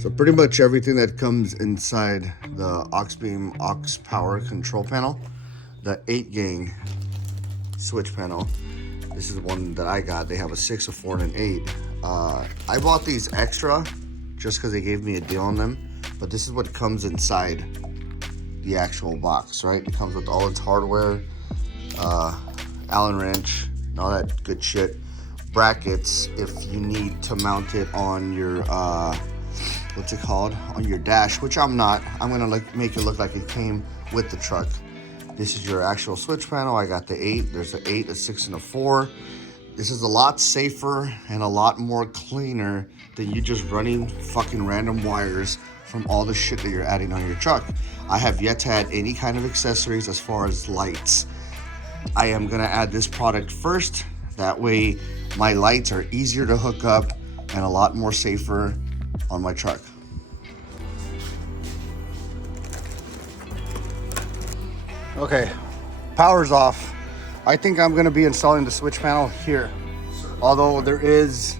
So pretty much everything that comes inside the Auxbeam aux power control panel, the 8-gang switch panel. This is one that I got. They have a 6, a 4, and an 8. I bought these extra just because they gave me a deal on them. But this is what comes inside the actual box, right? It comes with all its hardware, Allen wrench, and all that good shit. Brackets if you need to mount it on your what's it called, on your dash, which I'm not. I'm gonna make it look like it came with the truck. This is your actual switch panel. I got the 8. There's an 8, a 6, and a 4. This is a lot safer and a lot more cleaner than you just running fucking random wires from all the shit that you're adding on your truck. I have yet to add any kind of accessories as far as lights. I am gonna add this product first. That way my lights are easier to hook up and a lot more safer on my truck. Okay, power's off. I think I'm gonna be installing the switch panel here. Although there is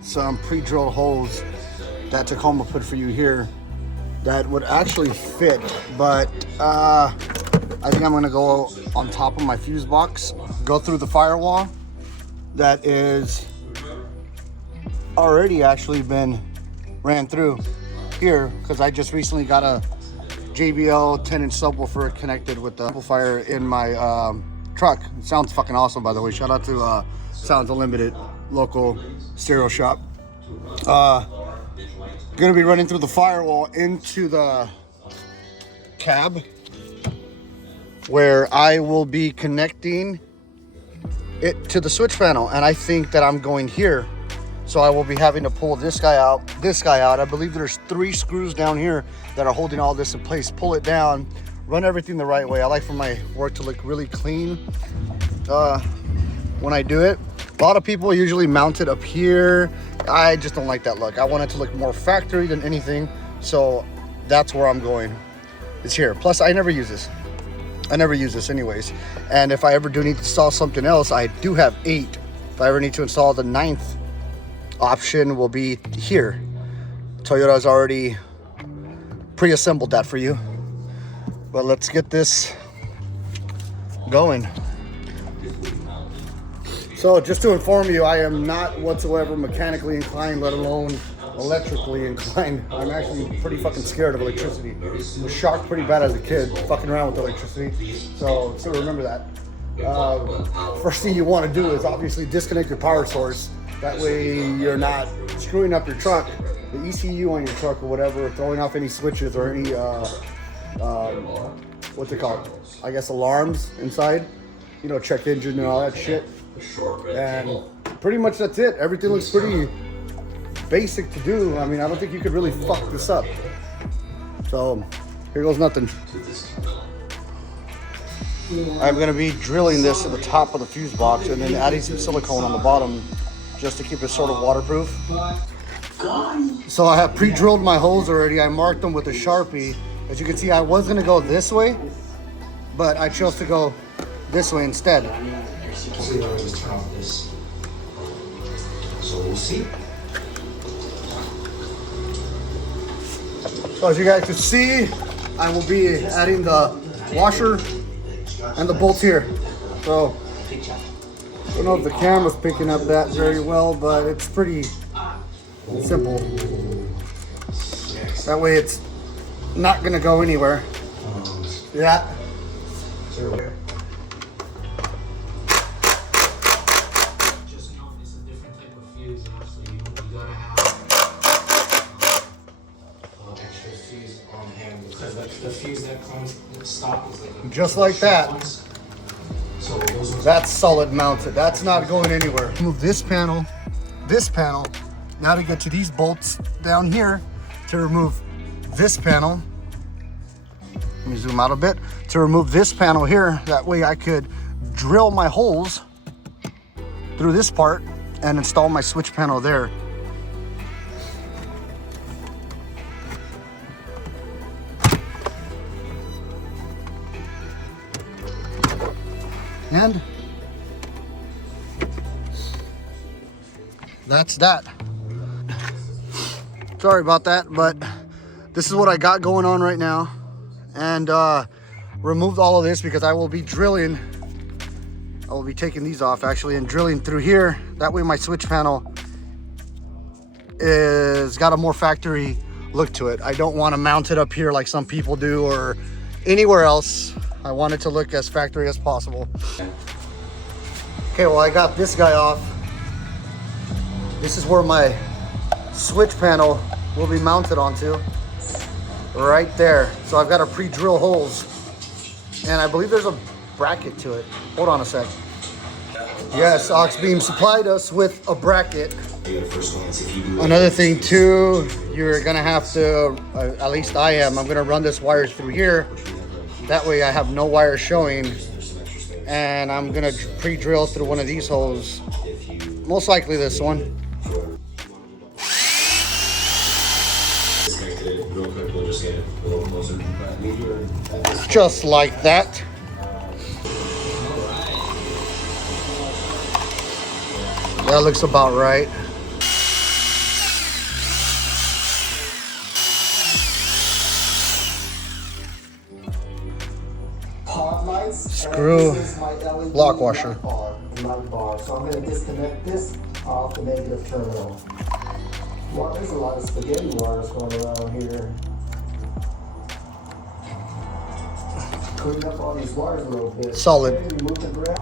some pre-drilled holes that Tacoma put for you here that would actually fit, but I think I'm gonna go on top of my fuse box, go through the firewall that is already actually been ran through here, because I just recently got a JBL 10-inch subwoofer connected with the amplifier in my truck. It sounds fucking awesome, by the way. Shout out to Sounds Unlimited, local stereo shop. Gonna be running through the firewall into the cab, where I will be connecting it to the switch panel, and I think that I'm going here. So I will be having to pull this guy out. I believe there's 3 screws down here that are holding all this in place. Pull it down, run everything the right way. I like for my work to look really clean when I do it. A lot of people usually mount it up here. I just don't like that look. I want it to look more factory than anything. So that's where I'm going. It's here. Plus, I never use this. I never use this anyways. And if I ever do need to install something else, I do have 8. If I ever need to install the 9th option, will be here. Toyota's already pre-assembled that for you. But let's get this going. So just to inform you, I am not whatsoever mechanically inclined, let alone electrically inclined. I'm actually pretty fucking scared of electricity. I was shocked pretty bad as a kid, fucking around with electricity. So remember that. First thing you want to do is obviously disconnect your power source. That way you're not screwing up your truck, the ECU on your truck or whatever, throwing off any switches or any, what's it called? I guess alarms inside. You know, check engine and all that shit. And pretty much that's it. Everything looks pretty basic to do. I mean, I don't think you could really fuck this up. So here goes nothing. I'm gonna be drilling this at the top of the fuse box and then adding some silicone on the bottom just to keep it sort of waterproof. So I have pre-drilled my holes already. I marked them with a Sharpie. As you can see, I was gonna go this way, but I chose to go this way instead. So we'll see. So as you guys can see, I will be adding the washer and the bolts here. So I don't know if the camera's picking up that very well, but it's pretty simple. That way it's not gonna go anywhere. Yeah. Just know it's a different type of fuse, so you gotta have extra fuse on hand, because the fuse that comes in stock is like Just like that. So those ones, That's solid mounted. That's not going anywhere. Move this panel, now to get to these bolts down here to remove this panel. Let me zoom out a bit. To remove this panel here, that way I could drill my holes through this part and install my switch panel there. And that's that. Sorry about that, but this is what I got going on right now. And removed all of this because I will be drilling. I will be taking these off actually and drilling through here. That way my switch panel is got a more factory look to it. I don't want to mount it up here like some people do or anywhere else. I want it to look as factory as possible. Okay, well, I got this guy off. This is where my switch panel will be mounted onto, right there. So I've got to pre-drill holes, and I believe there's a bracket to it. Hold on a sec. Yes, Auxbeam supplied us with a bracket. Another thing too, you're gonna have to, at least I am, I'm gonna run this wire through here. That way I have no wire showing, and I'm gonna pre-drill through one of these holes. Most likely this one. Just like that. That looks about right. Screw block washer. So I'm going to disconnect this off the negative terminal. Well, there's a lot of spaghetti wires going around here. Clean up all these wires a little bit. Solid. Remove the ground.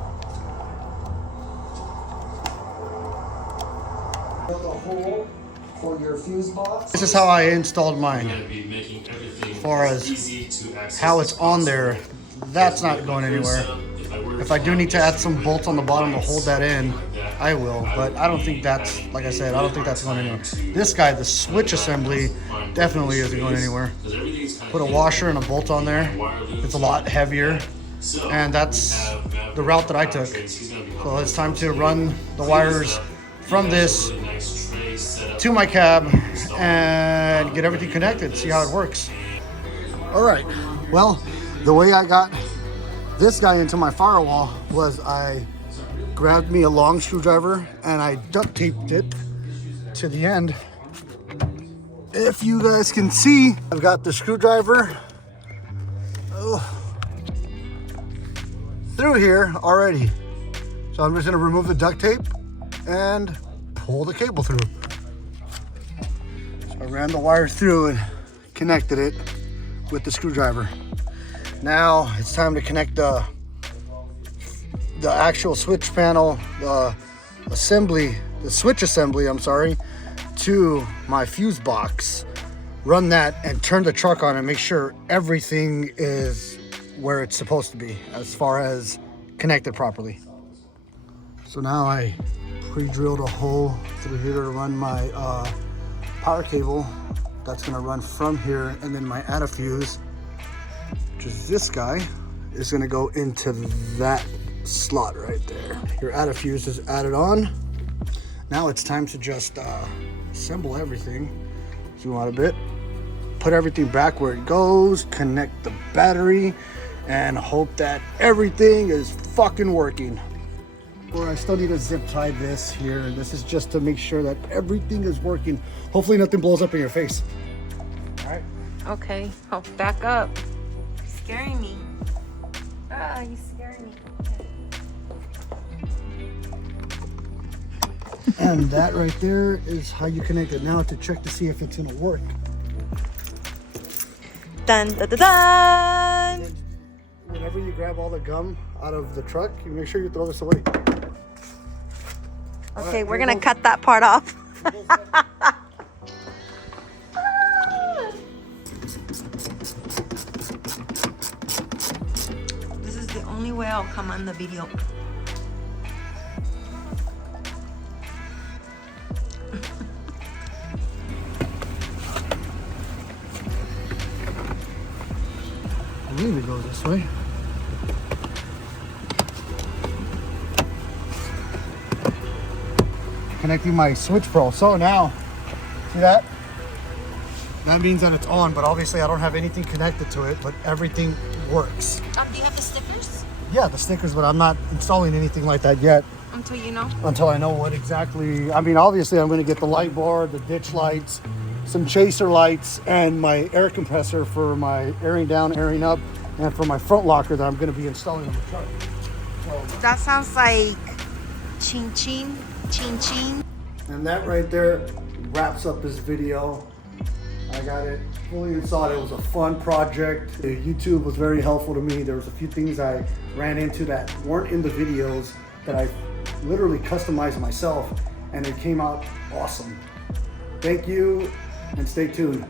Build a hole for your fuse box. This is how I installed mine. As far as how it's on there, that's not going anywhere. If I do need to add some bolts on the bottom to hold that in, I will, but I don't think that's, like I said, I don't think that's going anywhere. This guy, the switch assembly, definitely isn't going anywhere. Put a washer and a bolt on there. It's a lot heavier, and that's the route that I took. So it's time to run the wires from this to my cab and get everything connected, see how it works. All right, well, the way I got this guy into my firewall was I grabbed me a long screwdriver and I duct taped it to the end. If you guys can see, I've got the screwdriver through here already. So I'm just gonna remove the duct tape and pull the cable through. So I ran the wire through and connected it with the screwdriver. Now it's time to connect the actual switch panel, the switch assembly, I'm sorry, to my fuse box. Run that and turn the truck on and make sure everything is where it's supposed to be as far as connected properly. So now I pre-drilled a hole through here to run my power cable. That's gonna run from here, and then my add a fuse, which is this guy, is gonna go into that slot right there. Your add a fuse is added on. Now it's time to just assemble everything. Zoom out a bit. Put everything back where it goes, connect the battery, and hope that everything is fucking working. Or I still need to zip tie this here. This is just to make sure that everything is working. Hopefully nothing blows up in your face. All right. Okay, I'll back up. You're scaring me. Ah, you scaring me. And that right there is how you connect it. Now to check to see if it's gonna work. Dun dun dun dun! Whenever you grab all the gum out of the truck, you make sure you throw this away. Okay, we're gonna cut that part off. This is the only way I'll come on the video. I believe it goes this way. Connecting my switch pro. So now, see that? That means that it's on, but obviously I don't have anything connected to it, but everything works. Do you have the stickers? Yeah, the stickers, but I'm not installing anything like that yet. Until you know? Until I know what exactly, I mean, obviously I'm gonna get the light bar, the ditch lights, some chaser lights, and my air compressor for my airing down, airing up, and for my front locker that I'm going to be installing on the truck. That sounds like chin chin, chin chin. And that right there wraps up this video. I got it fully installed. It was a fun project. YouTube was very helpful to me. There was a few things I ran into that weren't in the videos that I literally customized myself, and it came out awesome. Thank you, and stay tuned.